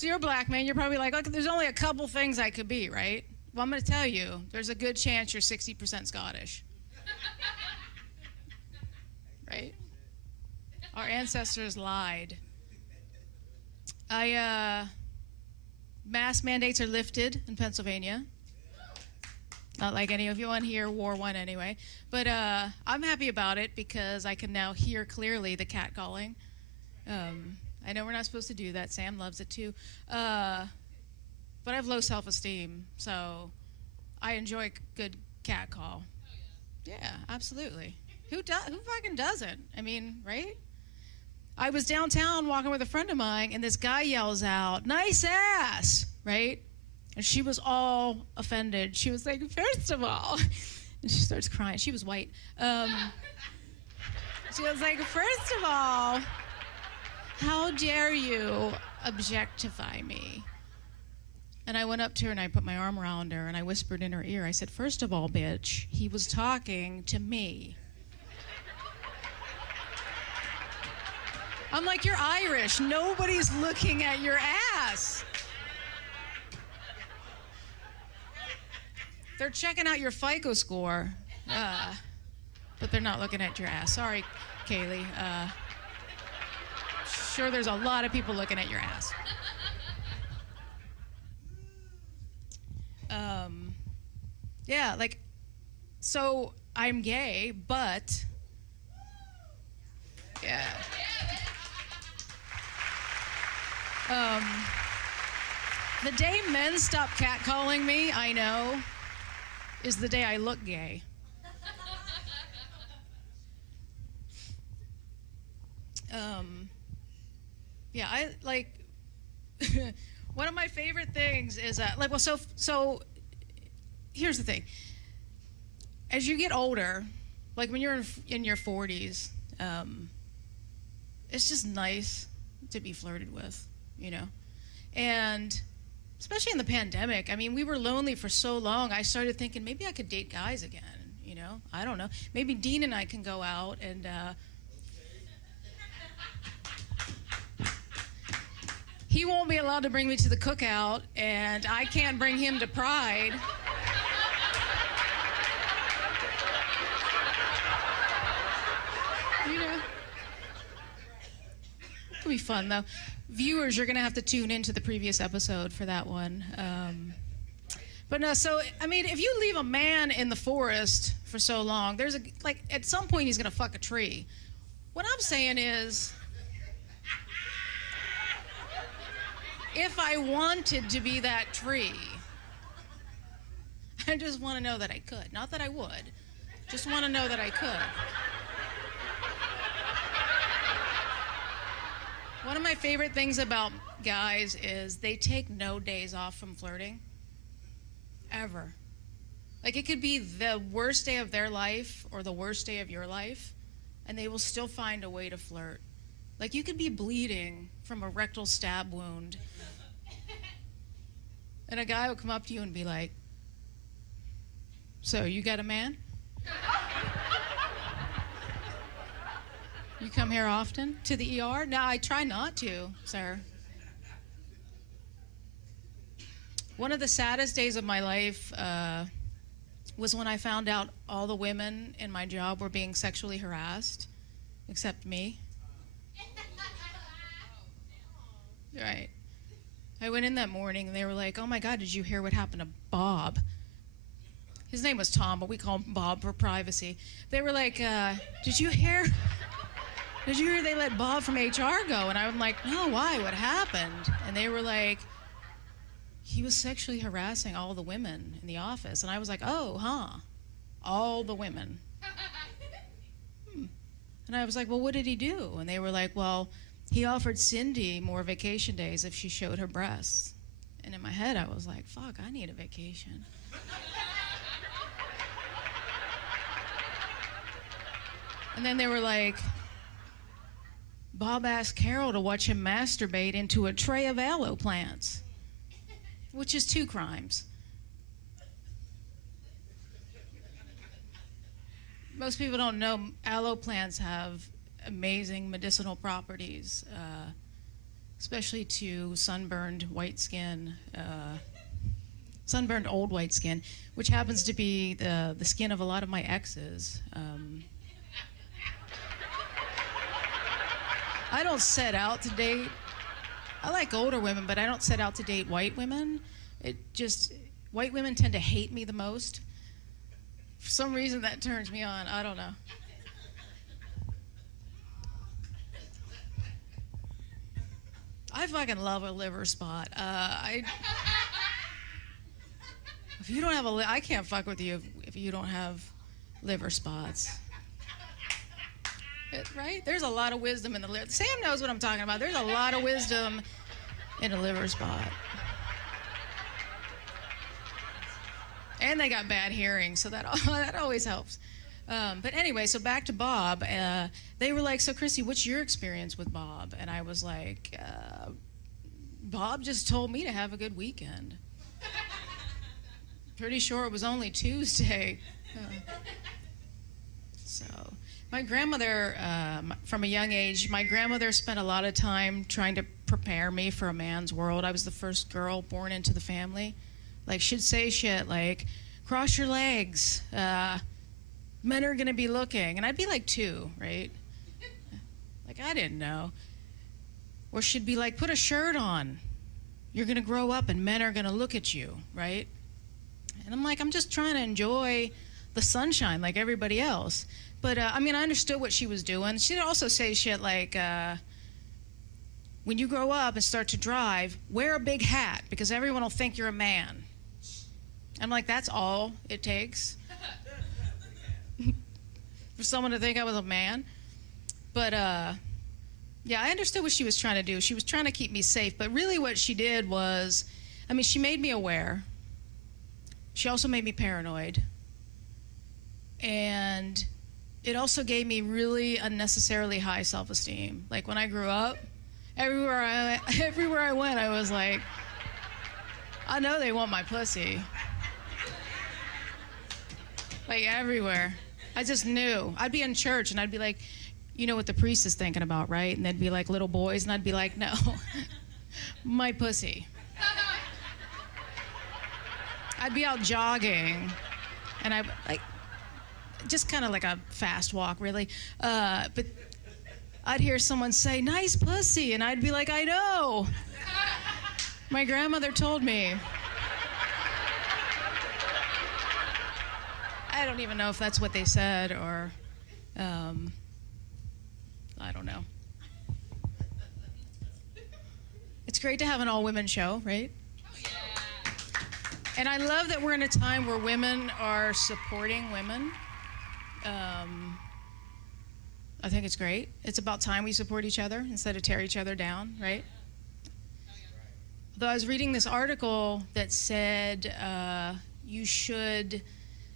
you're a black man. You're probably like, okay, there's only a couple things I could be, right? Well, I'm going to tell you, there's a good chance you're 60% Scottish. Right? Our ancestors lied. Mask mandates are lifted in Pennsylvania. Not like any of you on here wore one anyway. But I'm happy about it because I can now hear clearly the catcalling. I know we're not supposed to do that. Sam loves it too. But I have low self-esteem, so I enjoy good catcall. Yeah, absolutely. Who fucking doesn't? I mean, right? I was downtown walking with a friend of mine, and this guy yells out, "Nice ass," right? And she was all offended. She was like, "First of all," and she starts crying. She was white. She was like, "First of all, how dare you objectify me?" And I went up to her and I put my arm around her and I whispered in her ear. I said, "First of all, bitch, he was talking to me." I'm like, "You're Irish. Nobody's looking at your ass." They're checking out your FICO score, but they're not looking at your ass. Sorry, Kaylee. Sure, there's a lot of people looking at your ass. Yeah, like, so I'm gay, but yeah. The day men stop catcalling me, I know, is the day I look gay. Yeah, I like. One of my favorite things is like, well, so. Here's the thing. As you get older, like when you're in your 40s, it's just nice to be flirted with, you know? And especially in the pandemic, I mean, we were lonely for so long, I started thinking maybe I could date guys again, you know? I don't know. Maybe Dean and I can go out and he won't be allowed to bring me to the cookout, and I can't bring him to Pride. You know. It'll be fun, though. Viewers, you're going to have to tune into the previous episode for that one. But no, so, I mean, if you leave a man in the forest for so long, there's a, like, at some point he's going to fuck a tree. What I'm saying is, if I wanted to be that tree, I just want to know that I could. Not that I would. Just want to know that I could. One of my favorite things about guys is they take no days off from flirting. Ever. Like, it could be the worst day of their life or the worst day of your life, and they will still find a way to flirt. Like, you could be bleeding from a rectal stab wound, and a guy will come up to you and be like, "So, you got a man? You come here often to the ER?" No, I try not to, sir. One of the saddest days of my life was when I found out all the women in my job were being sexually harassed, except me. Right. I went in that morning and they were like, "Oh my God, did you hear what happened to Bob?" His name was Tom, but we call him Bob for privacy. They were like, did you hear they let Bob from HR go?" And I'm like, "No, why? What happened?" And they were like, "He was sexually harassing all the women in the office." And I was like, "Oh, huh. All the women." And I was like, "Well, what did he do?" And they were like, "Well, he offered Cindy more vacation days if she showed her breasts." And in my head, I was like, fuck, I need a vacation. And then they were like, "Bob asked Carol to watch him masturbate into a tray of aloe plants," which is 2 crimes. Most people don't know aloe plants have amazing medicinal properties, especially to sunburned white skin, sunburned old white skin, which happens to be the skin of a lot of my exes. I don't set out to date. I like older women, but I don't set out to date white women. White women tend to hate me the most. For some reason, that turns me on. I don't know. I fucking love a liver spot. If you don't have I can't fuck with you if you don't have liver spots. Right? There's a lot of wisdom in the liver. Sam knows what I'm talking about. There's a lot of wisdom in a liver spot. And they got bad hearing, so that always helps. But anyway, so back to Bob. They were like, "So Chrissy, what's your experience with Bob?" And I was like, "Bob just told me to have a good weekend." Pretty sure it was only Tuesday. So my grandmother, from a young age, my grandmother spent a lot of time trying to prepare me for a man's world. I was the first girl born into the family. Like, she'd say shit like, "Cross your legs. Men are gonna be looking." And I'd be like 2, right? Like, I didn't know. Or she'd be like, "Put a shirt on. You're gonna grow up and men are gonna look at you," right? And I'm like, I'm just trying to enjoy the sunshine like everybody else. But, I mean, I understood what she was doing. She'd also say shit like, "When you grow up and start to drive, wear a big hat because everyone will think you're a man." I'm like, that's all it takes for someone to think I was a man. But, yeah, I understood what she was trying to do. She was trying to keep me safe. But really what she did was, I mean, she made me aware. She also made me paranoid. And it also gave me really unnecessarily high self-esteem. Like, when I grew up, everywhere I went, I was like, I know they want my pussy. Like, everywhere. I just knew. I'd be in church and I'd be like, "You know what the priest is thinking about, right?" And they'd be like, "Little boys," and I'd be like, "No." My pussy. I'd be out jogging, and I like just kind of like a fast walk, really. But I'd hear someone say, "Nice pussy," and I'd be like, "I know." My grandmother told me. I don't even know if that's what they said, or I don't know. It's great to have an all-women show, right? And I love that we're in a time where women are supporting women. I think it's great. It's about time we support each other instead of tear each other down, right? Though I was reading this article that said you should,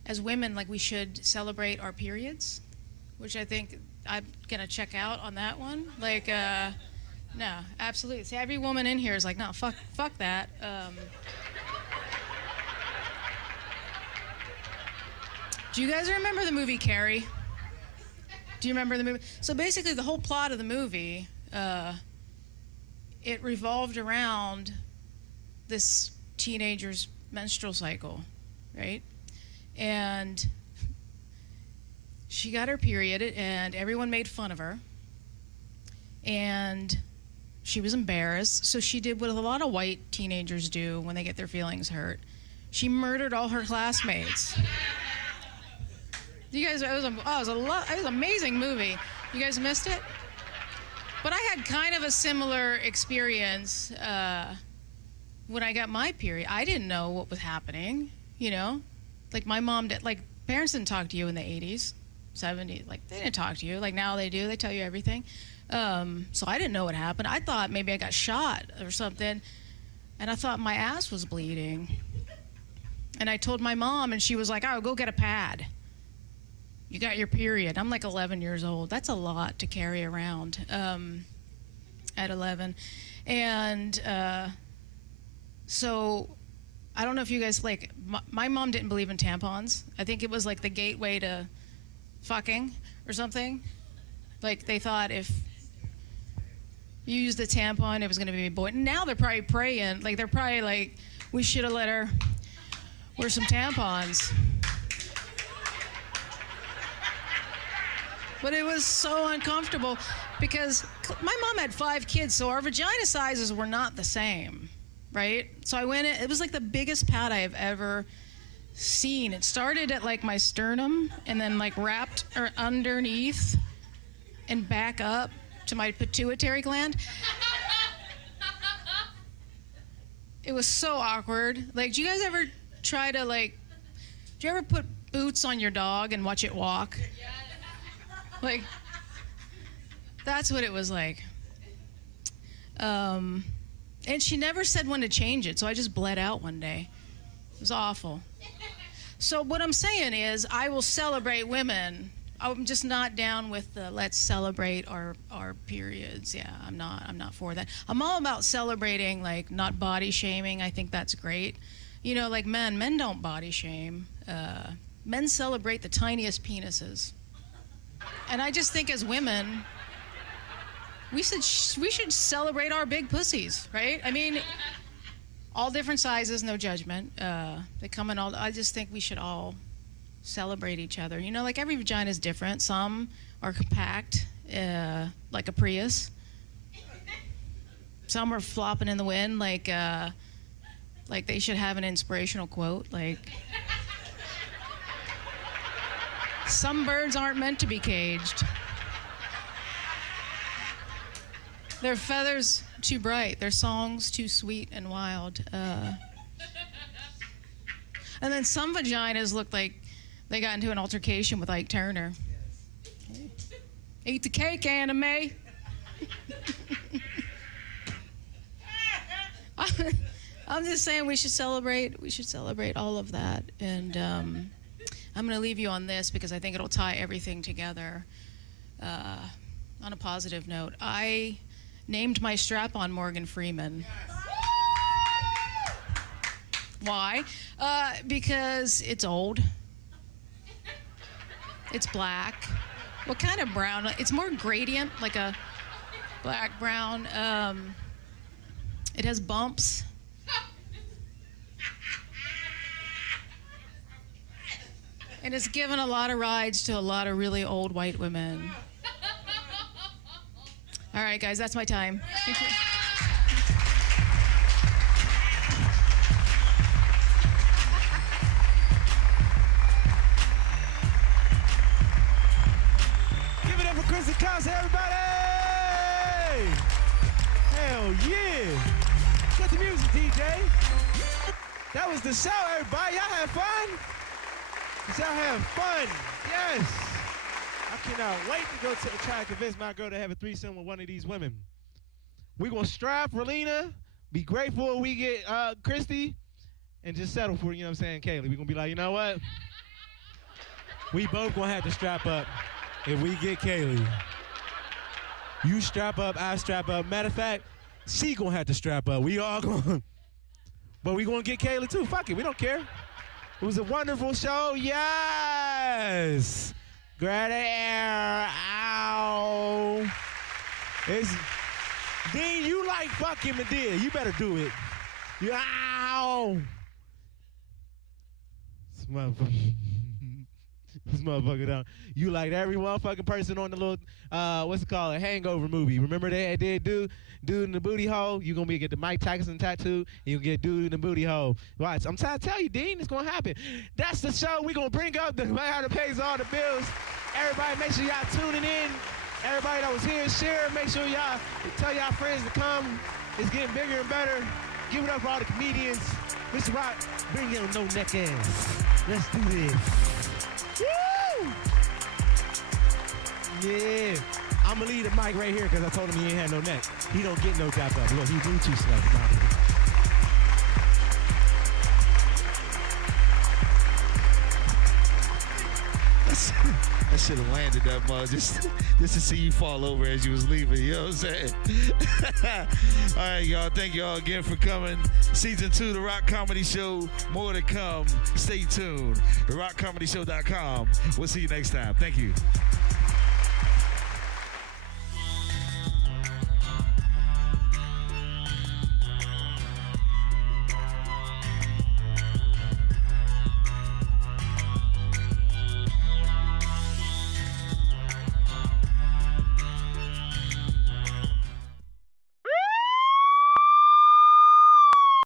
as women, like we should celebrate our periods, which I think I'm gonna check out on that one. Like, no, absolutely. See, every woman in here is like, no, fuck that. Do you guys remember the movie Carrie? Do you remember the movie? So basically, the whole plot of the movie, it revolved around this teenager's menstrual cycle, right? And she got her period, and everyone made fun of her. And she was embarrassed, so she did what a lot of white teenagers do when they get their feelings hurt. She murdered all her classmates. You guys, it was an amazing movie. You guys missed it? But I had kind of a similar experience when I got my period. I didn't know what was happening, you know? Like my mom did, like parents didn't talk to you in the 80s, 70s. Like they didn't talk to you. Like now they do, they tell you everything. So I didn't know what happened. I thought maybe I got shot or something. And I thought my ass was bleeding. And I told my mom, and she was like, "Oh, go get a pad. You got your period." I'm like 11 years old. That's a lot to carry around at 11. And so I don't know if you guys, like, my mom didn't believe in tampons. I think it was like the gateway to fucking or something. Like they thought if you used the tampon, it was going to be a boy. Now they're probably praying. Like they're probably like, we should have let her wear some tampons. But it was so uncomfortable because my mom had 5 kids, so our vagina sizes were not the same, right? So I went in, it was like the biggest pad I have ever seen. It started at like my sternum and then like wrapped underneath and back up to my pituitary gland. It was so awkward. Like, do you guys ever try to like, do you ever put boots on your dog and watch it walk? Like, that's what it was like. And she never said when to change it, so I just bled out one day. It was awful. So what I'm saying is, I will celebrate women. I'm just not down with the let's celebrate our periods. Yeah, I'm not for that. I'm all about celebrating, like, not body shaming. I think that's great. You know, like men don't body shame. Men celebrate the tiniest penises. And I just think as women, we should celebrate our big pussies, right? I mean, all different sizes, no judgment. They come in all. I just think we should all celebrate each other. You know, like every vagina is different. Some are compact, like a Prius. Some are flopping in the wind, like they should have an inspirational quote, like. Some birds aren't meant to be caged. Their feathers too bright, their songs too sweet and wild. And then some vaginas look like they got into an altercation with Ike Turner. Eat the cake, anime. I'm just saying we should celebrate all of that. And I'm going to leave you on this because I think it'll tie everything together on a positive note. I named my strap-on Morgan Freeman. Why? Because it's old. It's black. What kind of brown? It's more gradient, like a black brown. It has bumps. And it's given a lot of rides to a lot of really old white women. All right, guys, that's my time. Thank you. Give it up for Kristen Casa, everybody! Hell yeah! Get the music, DJ. That was the show, everybody. Y'all had fun? Y'all have fun. Yes. I cannot wait to go try to convince my girl to have a threesome with one of these women. We're going to strap Relina, be grateful we get Christy, and just settle for, you know what I'm saying, Kaylee. We're going to be like, you know what? We both going to have to strap up if we get Kaylee. You strap up, I strap up. Matter of fact, she going to have to strap up. We all going to. But we going to get Kaylee too. Fuck it. We don't care. It was a wonderful show. Yes. Greta Air. Ow. Dean, you like fucking Medea. You better do it. Ow. This motherfucker down. You like every motherfucking person on the little, what's it called, a Hangover movie. Remember they did dude in the booty hole? You gonna get the Mike Tyson tattoo, and you get dude in the booty hole. Watch, I'm trying to tell you, Dean, it's gonna happen. That's the show. We gonna bring up the how to pays all the bills. Everybody, make sure y'all tuning in. Everybody that was here, share. Make sure y'all tell y'all friends to come. It's getting bigger and better. Give it up for all the comedians. Mr. Rock, bring your no neck ass. Let's do this. Woo! Yeah. I'm going to leave the mic right here because I told him he ain't had no neck. He don't get no tap up. Look, he's Bluetooth stuff. I should have landed that mug just to see you fall over as you was leaving. You know what I'm saying? All right, y'all. Thank y'all again for coming. Season 2, The Rock Comedy Show. More to come. Stay tuned. TheRockComedyShow.com. We'll see you next time. Thank you.